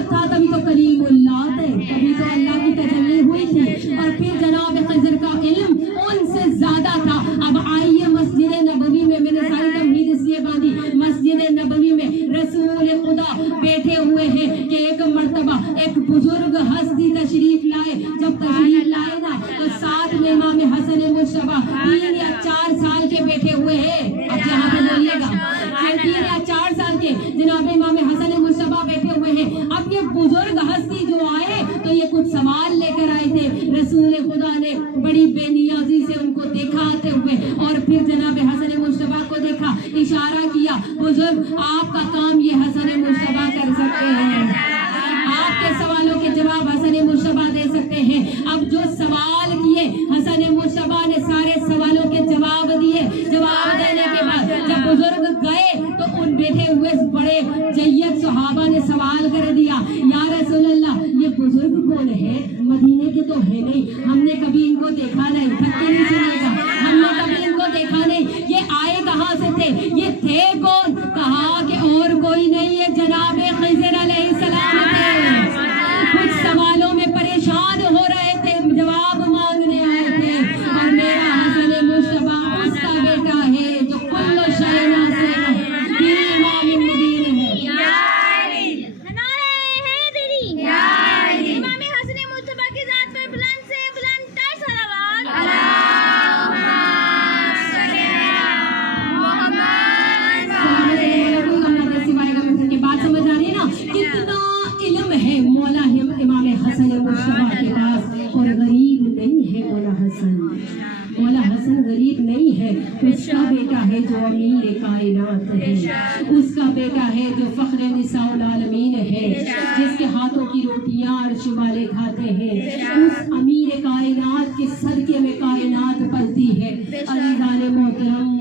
था तभी तो कलीमुल्लाह थे, तभी तो अल्लाह की तजल्ली हुई थी, और फिर जनाब खिज़र का इल्म उनसे ज्यादा था। अब आइए मस्जिद नबवी में, मैंने सारी तमहीद इसलिए बांधी, मस्जिद नबवी में रसूल खुदा बैठे हुए हैं कि एक मर्तबा एक बुजुर्ग हस्ती तशरीफ लाए। जब तशरीफ लाए ना, तो साथ में इमाम हसन मुशतबा 3 या 4 साल के बैठे हुए हैं। अब यहाँ पे बोलिएगा 3 या 4 साल के जनाब इमाम हसन मुशतबा बैठे हुए हैं। अब ये बुजुर्ग हस्ती जो आए तो ये कुछ सवाल लेकर आए थे। रसूल खुदा ने बड़ी बेनियाजी से उनको देखा आते हुए, और फिर जनाब हसन मुशतबा को देखा, इशारा किया, बुजुर्ग आपका काम ये हसन मुशतबा कर सकते हैं, आपके सवालों के जवाब हसन मुशतबा दे सकते हैं। अब जो सवाल किए हसन मुशतबा ने सारे सवालों के जवाब दिए। जवाब देने के बाद जब बुजुर्ग गए तो उन बैठे हुए बड़े जय्यद सहाबा ने सवाल कर दिया, या रसूल अल्लाह ये बुजुर्ग कौन है? मदीने के तो है नहीं, हमने कभी इनको देखा नहीं, थक्के नहीं सुनेगा, हमने कभी इनको देखा नहीं, ये आए कहाँ से थे, ये थे कौन? कहा कि और कोई नहीं मौला हसन गरीब नहीं है, उसका बेटा है जो अमीर कायनात है, उसका बेटा है जो फख्र निसाउल आलमीन है, जिसके हाथों की रोटियां अर्श वाले खाते हैं। उस अमीर कायनात के सदके में कायनात पलती है। अज़ीज़ान मोहतरम,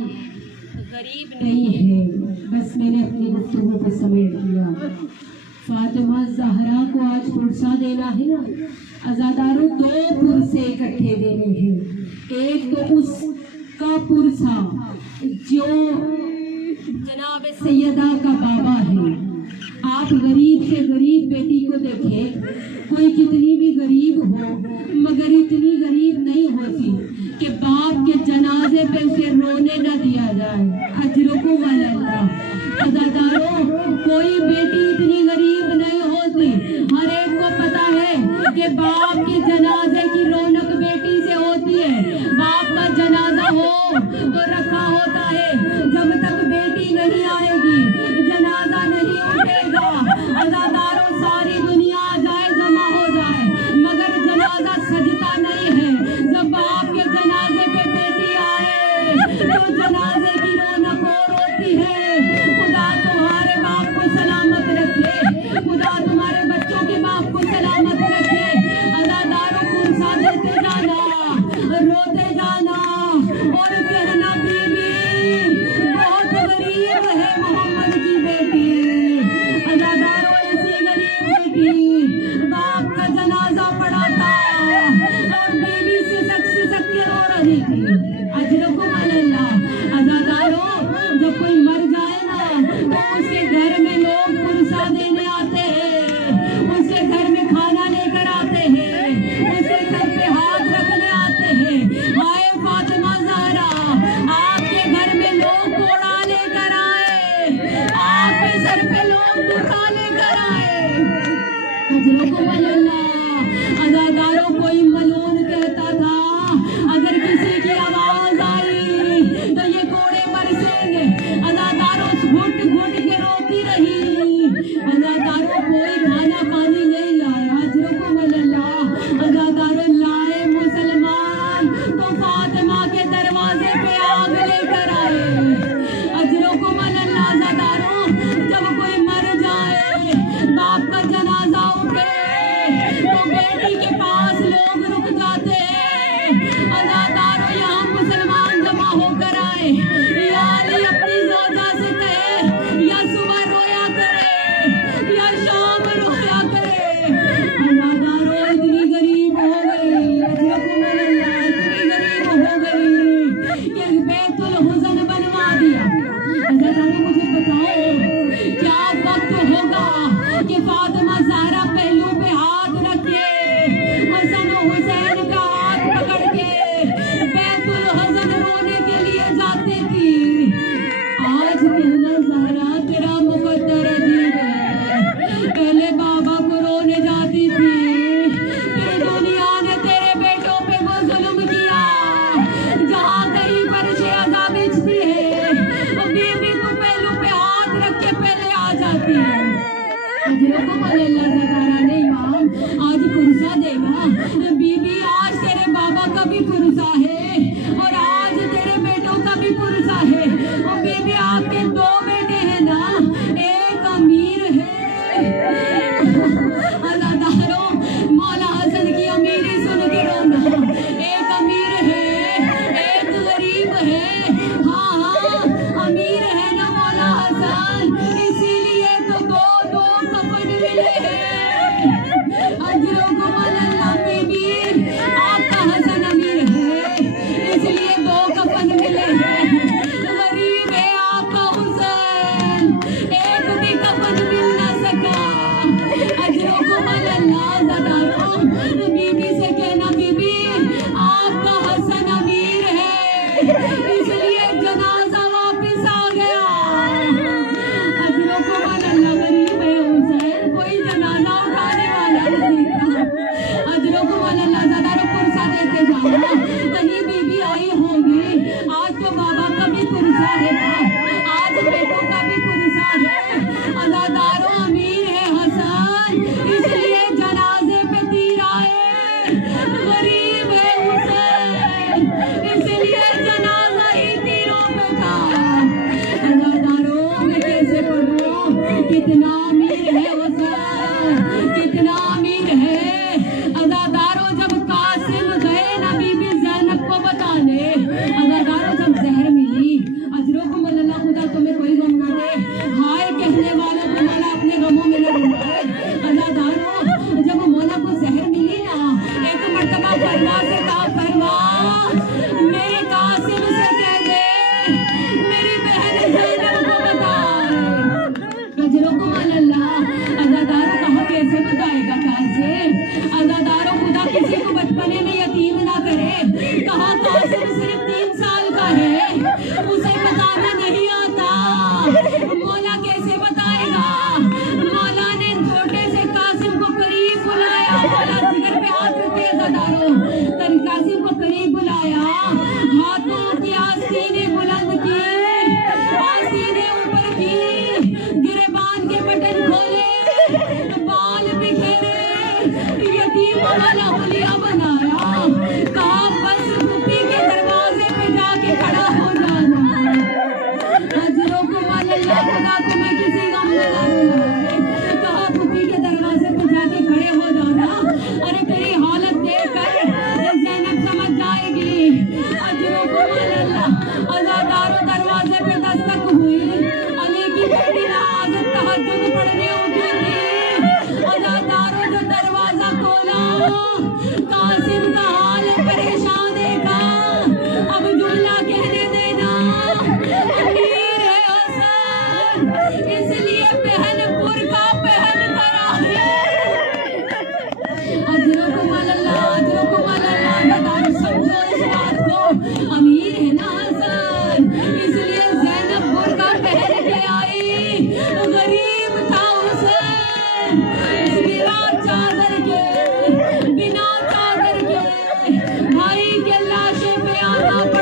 गरीब नहीं है। बस मैंने अपनी गुफ्तगू को समेट दिया। फातिमा ज़हरा को आज पुरसा देना है ना, अज़ादारों, 2 पुरसे इकट्ठे देने हैं। एक तो उसका पुरसा जो जनाब सैयदा का बाबा है। आप गरीब से गरीब बेटी को देखें, कोई कितनी भी गरीब हो मगर इतनी गरीब नहीं होती कि बाप के जनाजे पे उसे रोने न दिया जाए। अजरुकुम अल्लाह। अज़ादारों, कोई बेटी इतनी गरीब नहीं होती। हर एक को पता है कि बाप के जनाजे की रौनक बेटी से होती है। बाप का जनाजा हो तो रखा होता है, जब तक बेटी नहीं आएगी जनाजा नहीं उठेगा। अज़ादारों, सारी दुनिया आ जाए, जमा हो जाए, मगर जनाजा सजता नहीं है। जब बाप के जनाजे पे बेटी आए तो जनाजे की रौनक और होती है। खुदा तुम्हारे बाप को सलामत रखे, खुदा तुम्हारे बच्चों के बाप को सलामत रखे। अज़ादारों, पुरसा देते जाना, रोते जाना और कहना बीबी बहुत गरीब है मोहम्मद की बेटी। अज़ादारों, ऐसी गरीब बेटी बाप का जनाजा पड़ा था और बीबी से सक के रो रही थी। अजरुकुम अल्लाह। अज़ादारों, जब कोई मर जाए ना तो उसके घर में लोग पुरसा देने आते हैं, उसके घर में खाना लेकर आते हैं, उसके सर पे हाथ रखने आते हैं। हाय फातिमा ज़हरा, आपके घर में लोग कोड़ा लेकर आए, आपके सर पे लोग दुर्रा लेकर आए। अजरुकुम अल्लाह। अज़ादारों, कोई मलून कहता था अगर किसी की आवाज आई तो ये कोड़े बरसेंगे। अज़ादारों, घुट घुट के रोती रही। अज़ादारों, कोई खाना पानी नहीं लाया। अजरुकुम अल्लाह। अज़ादारों, लाए मुसलमान तो फातिमा के दरवाजे पे आग लेकर आए। अजरुकुम अल्लाह। अज़ादारों, जब कोई मर जाए, बाप का जनाजा उठे तो बेटी के पास लोग रुक जाते हैं। अज़ादारों, यहाँ मुसलमान जमा होकर आए, या अली अपनी ज़ौजा से कहे या सुबह रोया करे या शाम रोया करे। अज़ादारों, इतनी गरीब हो गई, अजरुकुम अल्लाह, इतनी गरीब हो गई कि बैतुल हुज़न बनवा दिया। अज़ादारों, मुझे बताओ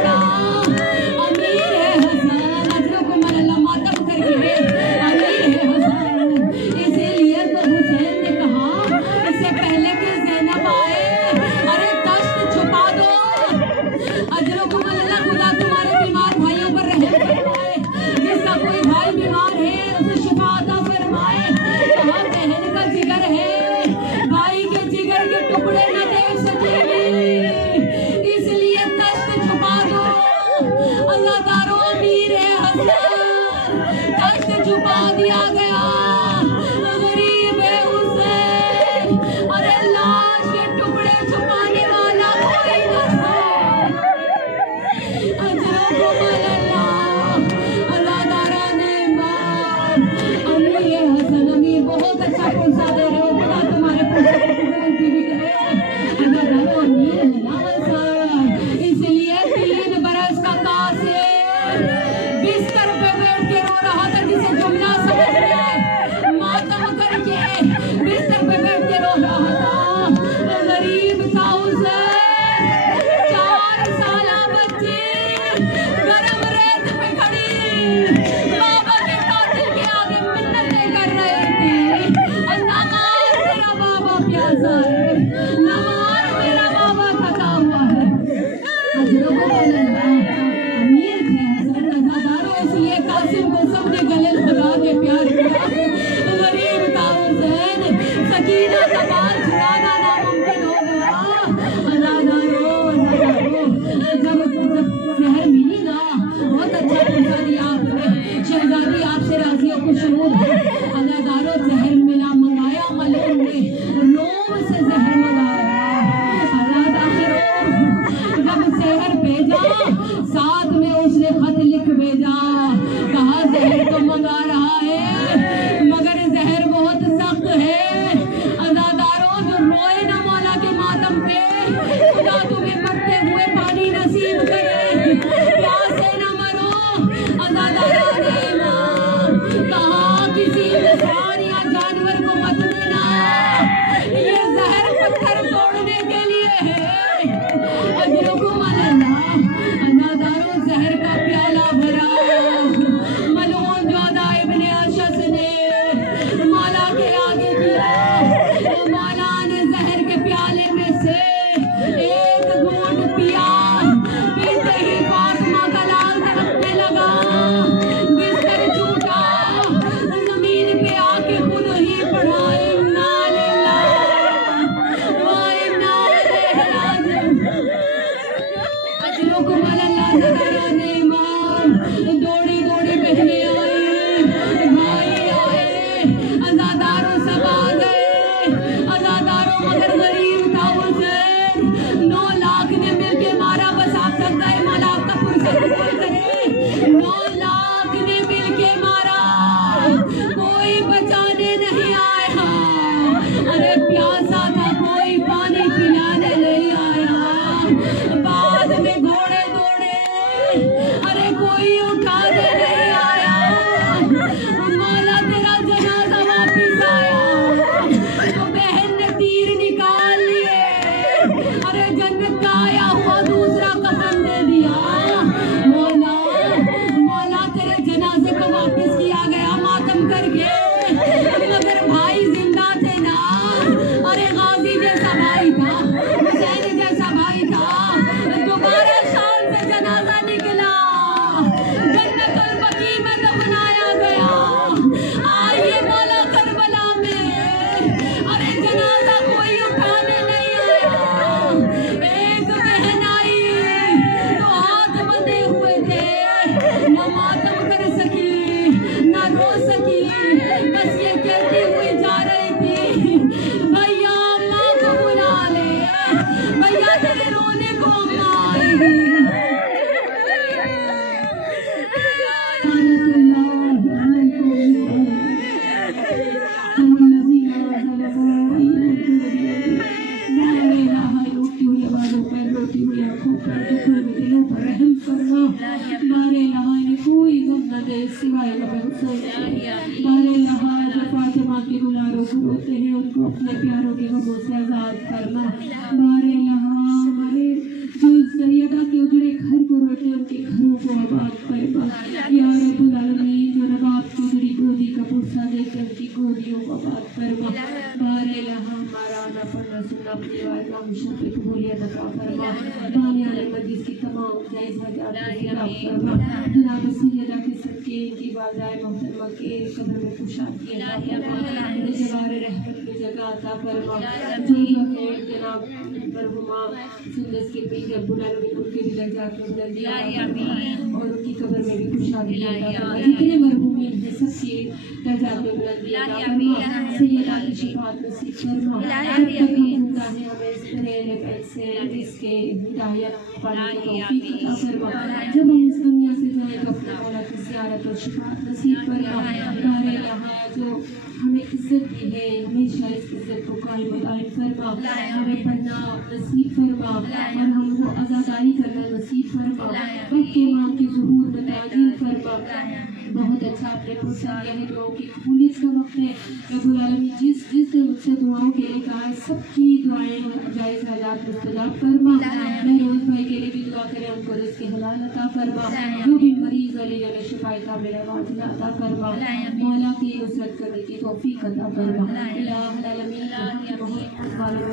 हमारा अमीर है हसन, अजरक मल्ला मातम करके अमीर है हसन। इसीलिए तो हुसैन ने कहा इससे पहले कि ज़ैनब आए, अरे तश्त छुपा दो। अजरक मल्ला खुदा तुम्हारे बीमार भाइयों पर रहम फरमाए, जिसका कोई भाई बीमार है उसे शिफा अता फरमाए। कहा बहन का जिगर है, भाई के जिगर के टुकड़े न देख सकेगी, इसलिए तश्त छुपा दो। अज़ादारों अमीर है हसन, तश्त छुपा दिया गया। गरीब है हुसैन, अरे लाश के टुकड़े छुपाने वाला कोई न था। अजरक मल्ला अज़ादारा ने अमीर है हसन, अमीर बहुत अच्छा पुरसा दे रहे हो, खुदा तुम्हारे पुरसे को कबूल भी करे। अज़ादारों अमीर है ना हसन, इसलिए 3 बरस का कासिर बिस्तर पे बैठ के रो रहा था, जिसे जुमला समझ में आए, मातम करके बिस्तर पे बैठ के रो रहा था। गरीब था हुसैन, 4 साला बच्ची गरम रेत पे खड़ी बाबा के कातिल के आगे मिन्नतें कर रही थी। नमाज मेरा बाबा प्यासा है, नमाज मेरा बाबा थका हुआ है। अजरक मल्ला अमीर थे हसन, अज़ादारों, इसलिए कासिम को सबने गले लगा के प्यार किया। गरीब था हुसैन, सकीना का बाल छुड़ाना नामुमकिन हो गया। अज़ादारों जब जहर मिली ना, बहुत अच्छा पुरसा दिया आपने, शहजादी आपसे राज़ी और खुशनूद है। अज़ादारों जहर मिला, मंगाया मलून ने, रोम से जहर मंगाया। अज़ादारों जब जहर भेजा, साथ में उसने खत लिख भेजा, कहा जहर तो मंगा रहा है मगर जहर बहुत सख्त है। अज़ादारों जो रोए ना मौला के मातम पे, खुदा तुम्हें मरते हुए पानी नसीब करे, प्यासे न मरो। अज़ादारा ने कहा किसी इंसान या जानवर को मत देना, ये जहर पत्थर तोड़ने के लिए है। अजरक मल्ला अज़ादारों जहर का प्याला भरा, मलऊन जोधा इब्ने अशस ने मौला के आगे दिया। मौला ने जहर के प्याले में से एक घूंट पिया, पीते ही फातिमा का लाल तड़पने लगा, बिस्तर छूटा, जमीन पे आके खुद ही पड़ा, इन्ना लिल्लाह व इन्ना इलैहि राजिऊन। अजरक मल्ला ज़रारा ने दौड़ी दौड़ी बहने आई, भाई आए, अज़ादारों सब आ गए। अज़ादारों मगर गरीब था हुसैन, 9 लाख ने मिलके मारा, बस आप सकता है मौला आपका पुरसा कबूल करे। 9 लाख ने मिलके मारा, कोई बचाने नहीं आया। अरे प्यासा था, कोई पानी पिलाने नहीं आया। बाद में घोड़े दौड़े, अरे कोई उठाने नहीं आया। मौला तेरा जनाजा वापिस आया, तो बहन ने तीर निकाल लिए, अरे जन्नत का आया हुआ दूसरा कफन दे दिया। मौला तेरे जनाजे को वापिस किया गया मातम करके, मगर भाई जिंदा थे ना, अरे गाजी जैसा भाई था, हुसैन जैसा भाई था, दोबारा शान से जनाजा निकला, जन्नतुल बकी में दफनाया गया। आइए मौला करबला में, अरे जनाजा कोई उठाने नहीं आया। एक बहन आई तो हाथ बंधे हुए थे, न मातम कर सकी न रो सकी, बस ये कहती हुई जा रही थी, भैया अम्मा को बुला ले, भैया तेरे रोने को अम्मा आएगी। सिवाय बारे लहा जो फातिमा के गुलारों को रोते हैं उनको अपने प्यारों के गमों से आजाद करना। बारे लहा हमारे जो सैयदा के उजड़े घर को को आबाद फरमा या रब्बुल आलमीन। जो नवाब चौधरी गोदी का पुरसा देकर उनकी गोदियों को आबाद फरमा। बारे लहा हमारा आना पढ़ना सुनना अपनी आवाज़ का मुशफ़ कबूलियत अता फरमा। बाने आने मजलिस की तमाम जायज़ हाजात पूरा फरमा। जनाब सैयदा के सदके इनकी वालिदाए मोहतरमा के कब्र में कुशादगी अता फरमा। जवारे रहमत में जगह अता फरमा। जो लोग जनाब मरहुमा सुंदस के पीर रब्बुल आलमीन उनके भी दर्जात में बुलंदी अता फरमा और उनकी कब्र में भी खुशहाली अता फरमा। जितने मरहुमीन हैं सबके दर्जात में बुलंदी अता फरमा। सैयदा की शफाअत नसीब फरमा। जब तक हम जिंदा हैं हमें इस तरह पैसे इसके हिदायत पाने की तौफीक अता फरमा। जब हम इस दुनिया से जाएं तो अपने मौला की ज़ियारत और शफाअत नसीब फरमा। बारे यहाँ जो हमें इज्जत दी है हमेशा इस इज्जत को कायम दायम फरमा। हमें पढ़ना नसीब फरमा और हमको आज़ादारी करना नसीब फरमा। वक्त के इमाम के ज़ुहूर में ताजील फरमा। बहुत अच्छा आपने पूछा यह है दुआओं की कबूलियत का वक्त है। रब्बुल आलमीन जिस जिसने मुझसे दुआओं के लिए कहा है सबकी दुआएं जायज़ हाजात मुस्तजाब फरमा। मैं रोज़ भाई के लिए भी दुआ करें उनको रिज़्क़ हलाल अता फरमा। जो भी मरीज़ वाले जगह शिफाए कामिल वाजिल अता फरमा। मौला की नुसरत करने की तौफीक अता फरमा। इलाहुल आलमीन मोहम्मद वाले